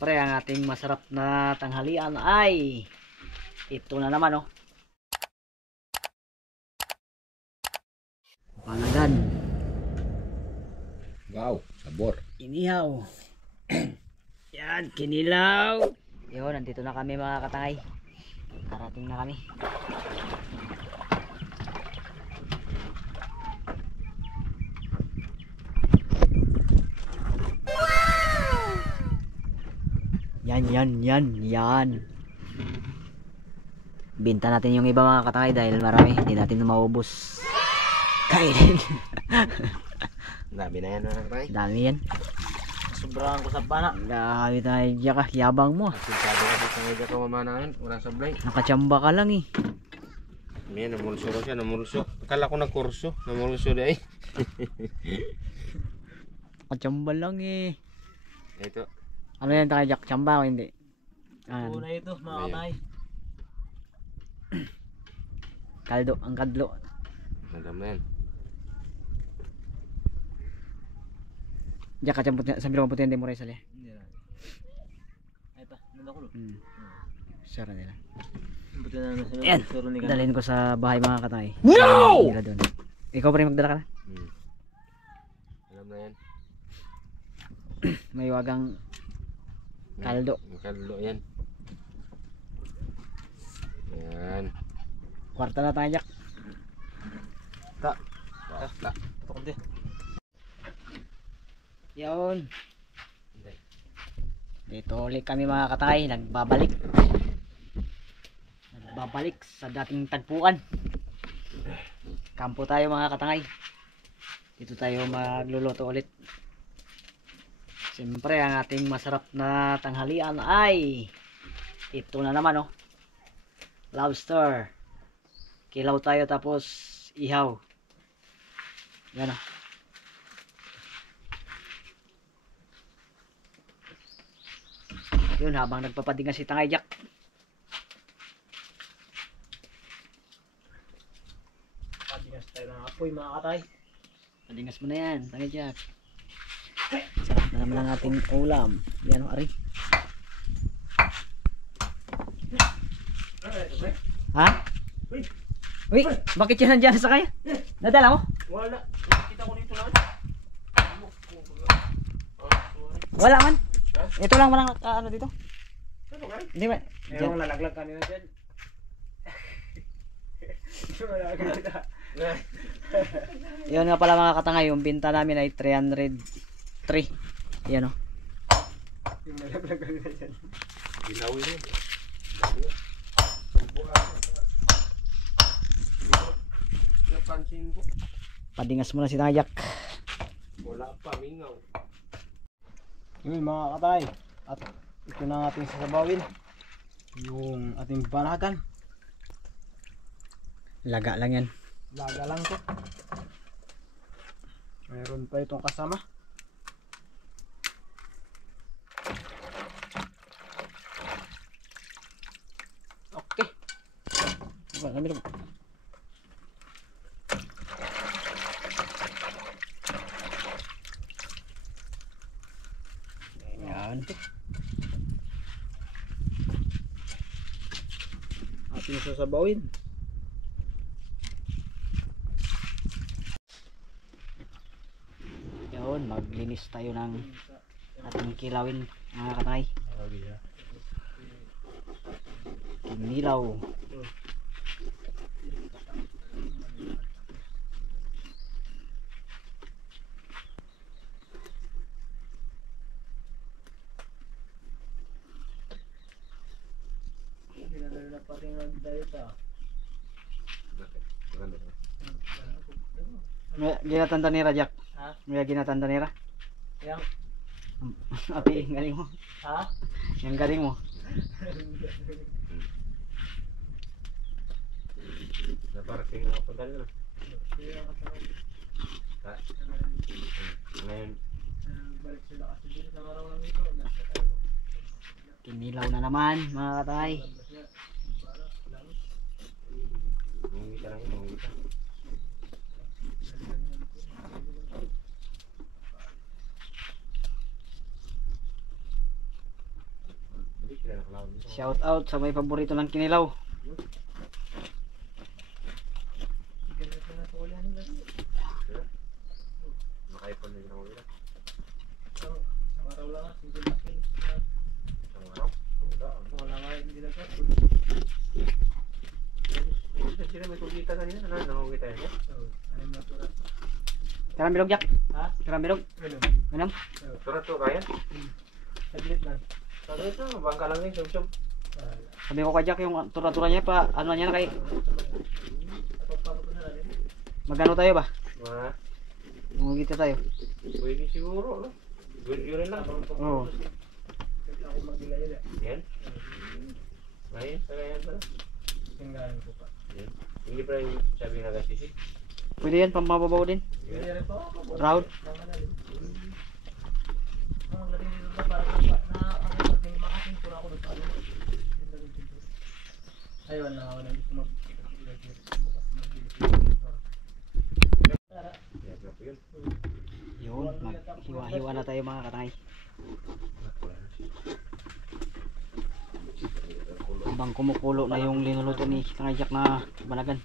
Siyempre ang ating masarap na tanghalian ay ito na naman, oh. Panagan. Wow, sabor. Inihaw. Yan, kinilaw. Yun, nandito na kami mga katangay. Karating na kami. Yan. Binta natin yung iba mga katangay dahil marami. Hindi natin maubos. Kainin. Dami na yan mga katay. Dami yan. Sobrang ko sa bana. Grabe tayo dyan ka. Yabang mo. Sabi kasi sa medya ka mamanahin. Walang sablay. Nakachamba ka lang eh. Yan, namulso daw siya. Namulso. Akala ko nagkurso. Namulso di ay. Nakachamba lang eh. Ito. Ano yan tayo Jack? Chamba o hindi? Una ito mga katay. Kaldo. Ang kadlo. Madam na yan. Jack kachambot niya. Sabi naman puti hindi mo rin sali. Hindi na. Ito, nandako. Sara nila. Buti na nasa Ayan. suro ni Dalhin ko sa bahay mga katay. No! Doon. Ikaw pa rin magdala ka na? Alam na yan. May wagang kaldo. Kaldo yan. Yan. Kwarta na tayo Jack. Ta. Ito kundi. Yun. Dito ulit kami mga katay. Nagbabalik sa dating tagpuan. Kampo tayo mga katangay. Dito tayo magluluto ulit. Siyempre ang ating masarap na tanghalian ay ito na naman, oh. Lobster. Kilaw tayo tapos ihaw. Yan, oh. Yun habang nagpapadingan si Tangay Jack. Padingas tayo ng apoy mga katay. Padingas mo na yan, Tangay Jack. Sarap na naman ang ating ulam. Yan, oh, ari. Ha? Uy, bakit yan nandyan sa kanya? Nadala mo? Wala. Kita ko nito lang. Wala man. Ito lang man ang ano dito. Hindi ba? Yung nalaglag kanina dyan. Yun nga pala mga katangay, yung binta namin ay 303. Yan, oh. Yung nalaglag kanina dyan. Ginawin yun. Napansin ko. Padingas mo na si Tangay Jack. Wala pa, mingaw. Yun mga katay. At ito na ang ating sasabawin. Yung ating banagan. Laga lang yan. Laga lang to. Mayroon pa itong kasama. Okay. Kami na. Yan. Ating sasabawin. Yun, maglinis tayo ng ating kilawin mga katay. Kinilaw. Pinadala na pa rin ang diet ah. May ginatanda nira Jack. Ha? May ginatanda nira. Yang? Api, galing mo. Ha? Yung galing mo. Naparating na ako dali na. Ngayon. Balik sila kasi dito sa araw lang ito. Kinilaw na naman mga katay. Mungi ka lang, mungi ka. Shout out sa may paborito ng kinilaw. Makaipon din ako nila. Sila may tugita kanina. Ano? Nangugita yan? Karang bilog jak. Ha? Karang bilog. Ganam. Surat to kaya? Saglit lang. Sabi ito, bangka lang din. Sub-sub. Sabi ko kay Jack yung tura-tura niya pa ano niya na kay magano tayo ba? Mga, Mungita tayo. pwede siguro. No? Yun rin lang. Oo. Yan. Ngayon, tagayan pala. Tingnan ko pa. Yan. Hindi pa yung sabi na gasisi. Pwede yan pamababaw din. Pwede rin po. Round. Ayun na ako na gusto Yan na po yun. Yun, maghiwa-hiwa na tayo mga katangay. Habang kumukulo na yung linuluto ni Tangay Jack na banagan,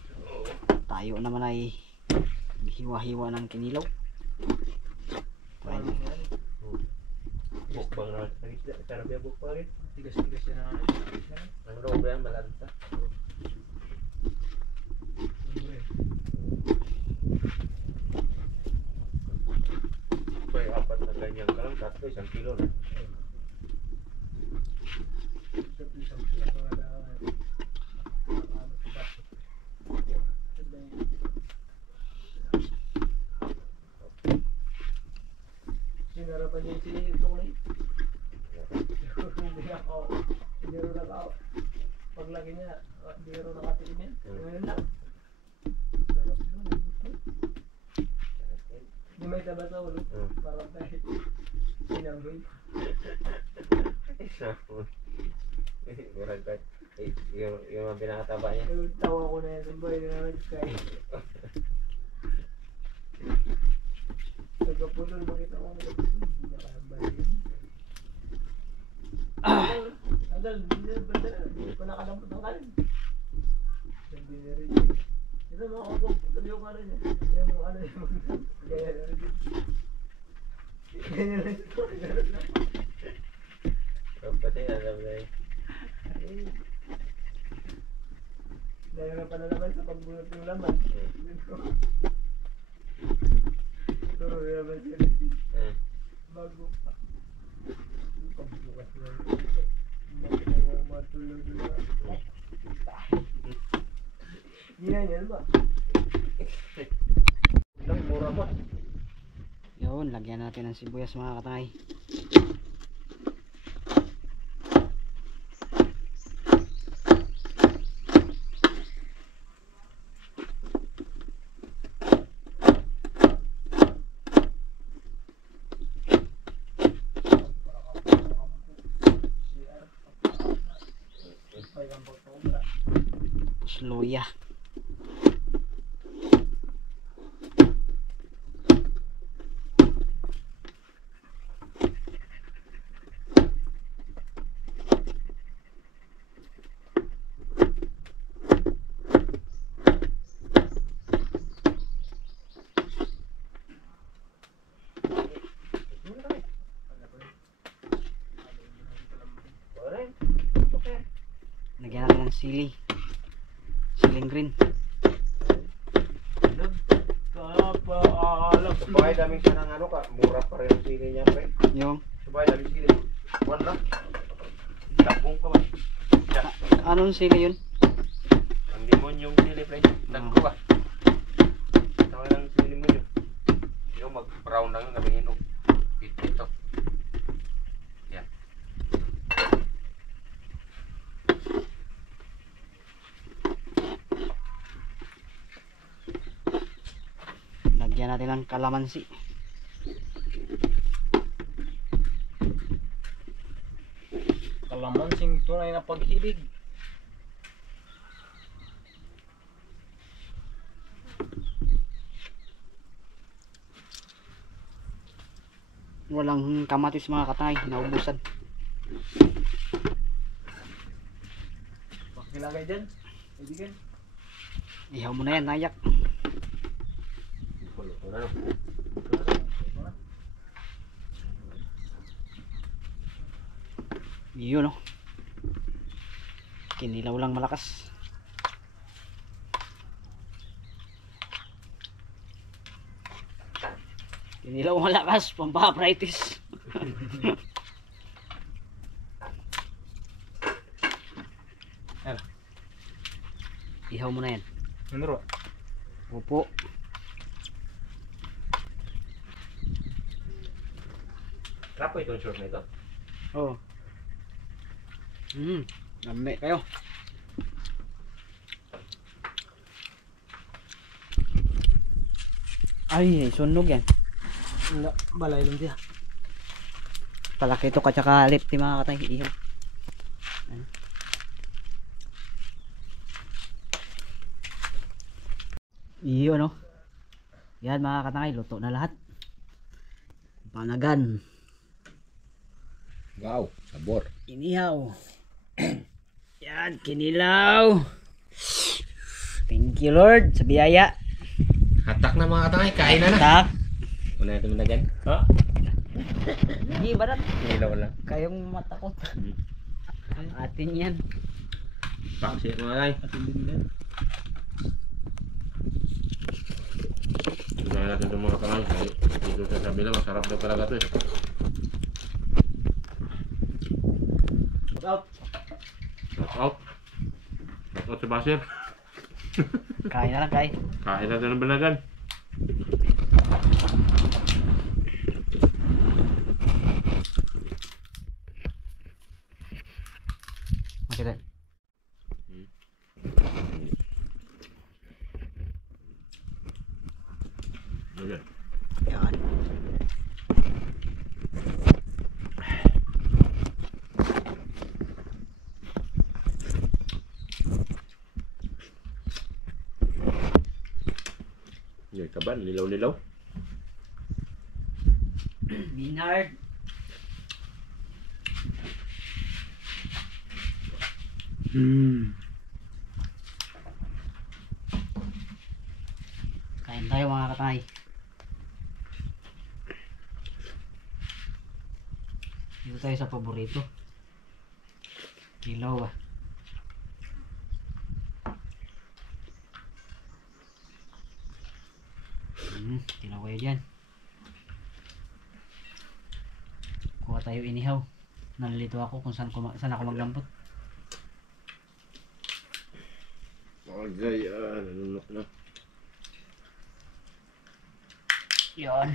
tayo naman ay hiwa-hiwa ng kinilaw. Try mo. Bukbang na. Sarap yung bukbang rin. Tigas-tigas yan na. Ang loob yan, malanta. May apat na ganyan ka lang, tatlo, 1 kilo na. Sinarapan niya yung sinilip ko na yun. Hindi rin ako. Paglagi niya, hindi rin nakatiin yan. Ngayon lang. Sarap doon. Hindi may taba sa ulo. Parang tayo. Sinamboy. Murag ka. Yung mga pinakataba niya. Tawa ko na yan. Samboy na nag-sky. Nagkapulol, makita ko. Hindi na kahambay yun. Andal, hindi pa nakadampot ng kanin. Sabi na rin yun. Ito mga kapag sabi yung kanin niya. Yung ano yung gaya na rin. Ganyan lang ito. Ganyan lang. Pati alam na yun. Dahil na pa na naman sa pagbunot yung laman. Turo naman siya. Bago pa. Pagbukas na yun. Matulog na. Yan yan ba? Lang, mura ba? Yun, lagyan natin ng sibuyas mga katangay. Tapos luya. Lagyan natin ng sili. Siling green. Kapaalam. Sabay daming siya ng ano ka, mura pa rin ang sili niya pre. Yung, Sabay daming sili. One lang. Tapong pa ba? Siya. anong sili yun? Ang limon yung sili pre. Nagko ba? Tawag ng sili mo yun. Yung mag-brown lang yung nabing inog. Ito. Yan. Lagyan natin ng kalamansi. Kalamansing tunay na pag-ibig. Walang kamatis mga katangay, naubusan. Kilagay dyan. Kaibigan. Ihaw mo na yan, nayak. Luto na no. Yun, no. Kinilaw lang malakas. Kinilaw malakas, pampapritis. Ihaw mo na yan. Ano ro? Opo. Rapo itong short na ito. Oh. Lami kayo. Ay, sunog yan. Wala, balay lang siya. Palaki ito katsaka lip ti mga katay. Ihaw. Ano? Iyo, no? Yan mga katangay, luto na lahat. Panagan. Wow, sabor. Inihaw. Yan, kinilaw. Thank you Lord sa biyaya. Hatak na mga katangay, kain na na. Tak. Una ito na dyan. Ha? Hindi barat. Nilaw lang. Kayong matakot. Atin yan. Paksi mga katangay. Atin din yan. Tignan natin itong mga katangay. Dito sa kabila, masarap daw talaga ito eh. Out. Shout out. Shout out si Basir. Kain na lang, kain. Kain natin ng banagan. Makita. Ayan. Yan. Yung kaban, lilaw-lilaw. Minard. Kain tayo mga katay. Dito tayo sa paborito. Kilaw ah. Tinaw kayo dyan. Kuha tayo inihaw. Nalilito ako kung saan ako maglampot. Okay, nanunok na. Yan.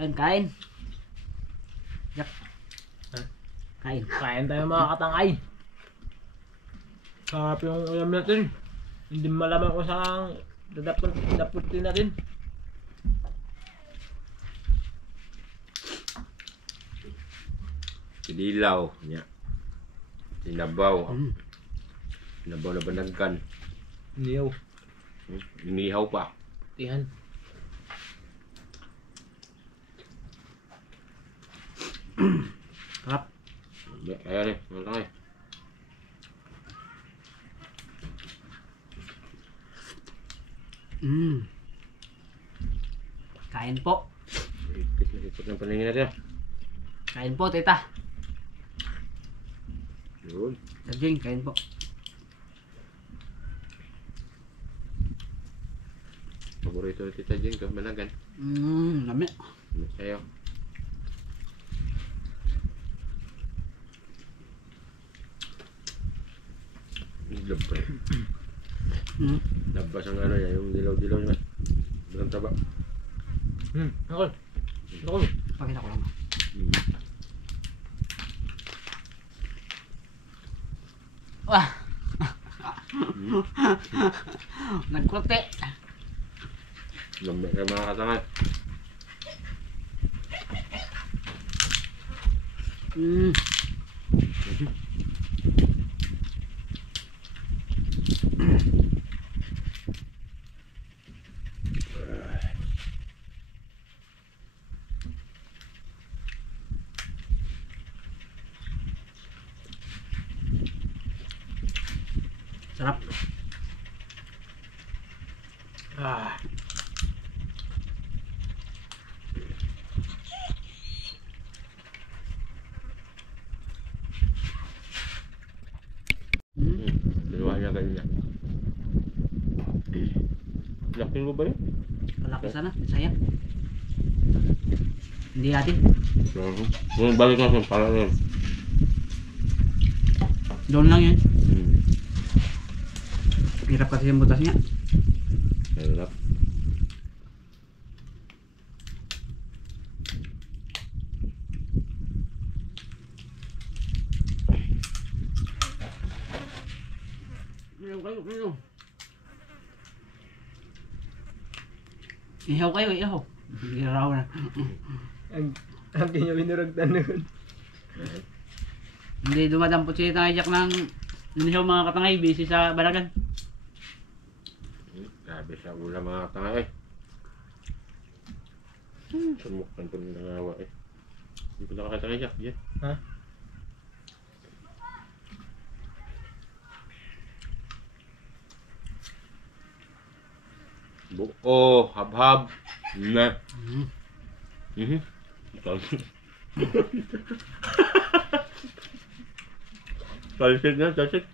Yan, kain. Yak. Kain. Kain tayo mga katangay. Sarap yung ulam natin. Hindi malaman kung saan daputin natin. Kinilaw niya. Sinabaw. Mm. Sinabaw na banagan. Niyaw. Inihaw pa. Tihan. Sarap. Ayan eh, mga katangay. Kain po. Ipit na ipit ng paningin natin. Kain po, tita. Yun. Jing, kain po. Paborito ni Tita Jing, ito banagan. Lami. Sayo. Labas. Labas ang ano niya, yung dilaw-dilaw niya. Berang taba. Ako. Ako. Pakita ko lang. Wah. Nagkurte. Lamig kayo mga katangay. Laki mo ba yun? Malaki sana, sayang. Hindi natin. Yung balik natin para yun. Doon lang yun. Hirap kasi yung butas niya. Hirap. Ihaw kayo, ihaw. Hiraw na. Ang kinyaminuragtan nun. Hindi dumadampot si Tangay Jack ng inihaw mga katangay, busy sa balagan. Grabe sa ulam mga tanga eh. Sumukan ko ng nangawa eh. Hindi ko nakakatangay siya. Yeah. Ha? Buo, habhab. Na. Talsit na, talsit.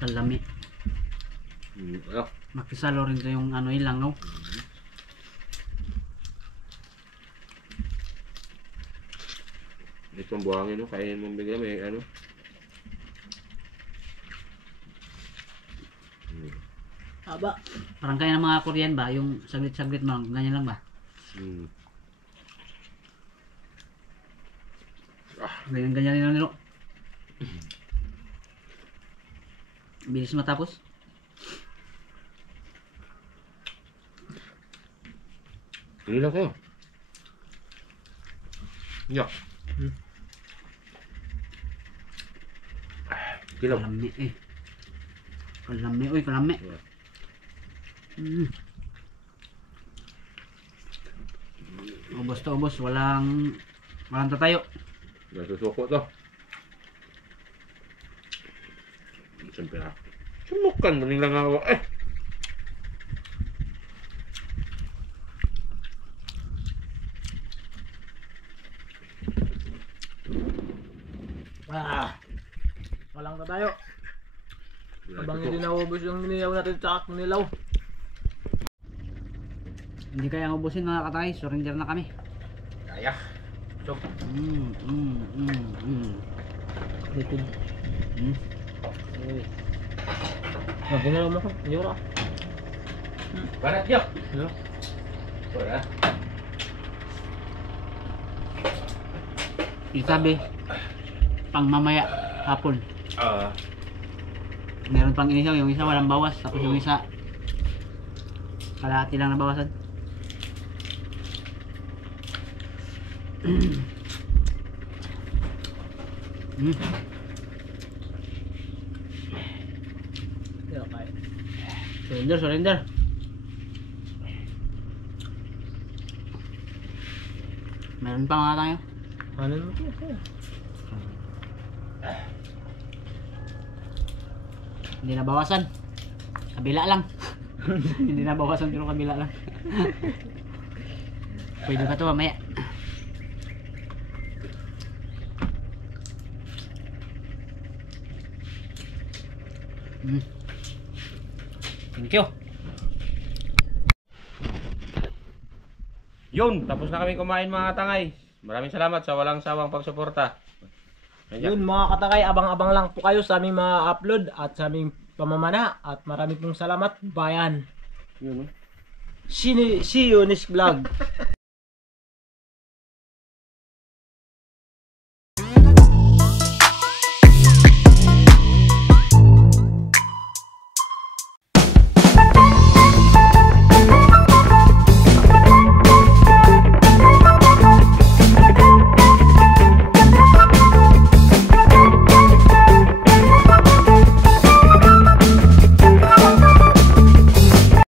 Kalami. Ano? Makisalo rin sa yung ano ilangaw. Itong buhangin, no? Kainin mo bigla, may ano. Haba. Parang kaya ng mga Korean ba, yung saglit-saglit mo, ganyan lang ba? Ganyan-ganyan nila nilo. Bilis matapos. Hindi lang kayo. Yeah. Kilo. Kalami eh. Kalami, uy, kalami. Ubos to, ubos. Walang tatayo. Nasusuko to. Siyempre ha. Sumukan mo lang ako eh. Walang tatayo. Habang hindi naubos yung nilaw natin sa nilaw. Hindi kaya ubusin mga katay. Surrender na kami. Kaya. So. Litid. Uy. Ginalaw mo ko. Yura. Barat yuk. Yura. Wala. Isabi, pang mamaya hapon. Ah. Meron pang inisaw, yung isa walang bawas, tapos yung isa kalahati lang nabawasan. Okay. Surrender, surrender. Meron pa mga tayo. Ano mo ito? Hindi nabawasan. Kabila lang. Hindi nabawasan pero kabila lang. Pwede pa to mamaya. Thank you. Yun, tapos na kami kumain mga tangay. Maraming salamat sa walang sawang pagsuporta. Yun mga katangay, abang-abang lang po kayo sa aming mga upload at sa aming pamamana. At marami pong salamat, bayan. Yun, no? See you next vlog.